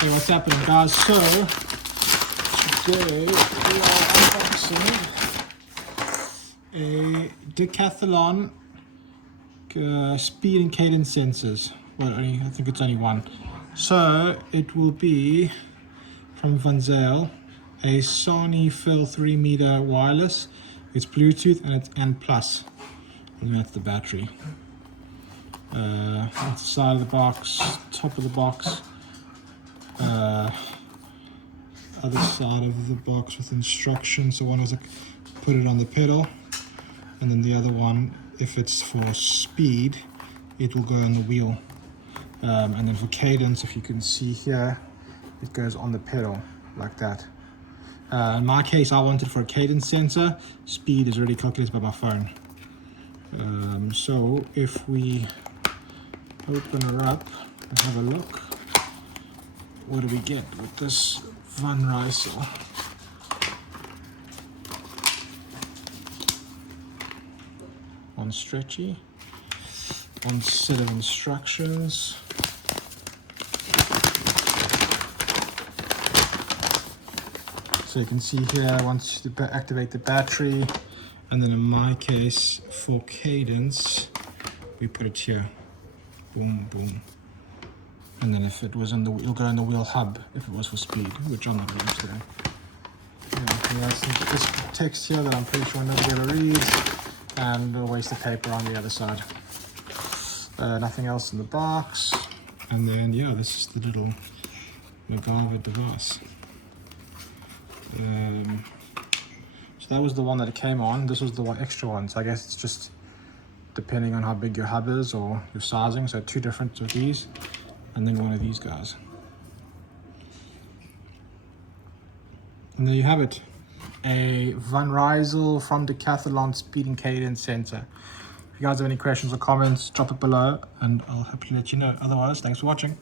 Hey, what's happening, guys? So today we are unboxing a Decathlon speed and cadence sensors. Well, I think it's only one. So it will be from Rysel, a Sony Fill 3-meter wireless. It's Bluetooth and it's N+. And that's the battery. That's the side of the box, top of the box. Other side of the box with instructions. So one is like put it on the pedal, and then the other one, if it's for speed, it will go on the wheel, and then for cadence, if you can see here, it goes on the pedal like that. In my case, I wanted for a cadence sensor. Speed is already calculated by my phone. So if we open her up and have a look, what do we get with this Van Rysel? One stretchy, one set of instructions, so you can see here once you activate the battery, and then in my case for cadence we put it here, boom boom. And then if it was on the, it'll go in the wheel hub if it was for speed, which I'm not reading today. Yeah, this text here that I'm pretty sure nobody ever reads, and a waste of paper on the other side. Nothing else in the box. And then, yeah, this is the little MacGyver device. So that was the one that it came on. This was the one extra one. So I guess it's just depending on how big your hub is or your sizing. So two different of these. And then one of these guys. And there you have it. A Van Rysel from Decathlon speed and cadence sensor. If you guys have any questions or comments, drop it below and I'll happily let you know. Otherwise, thanks for watching.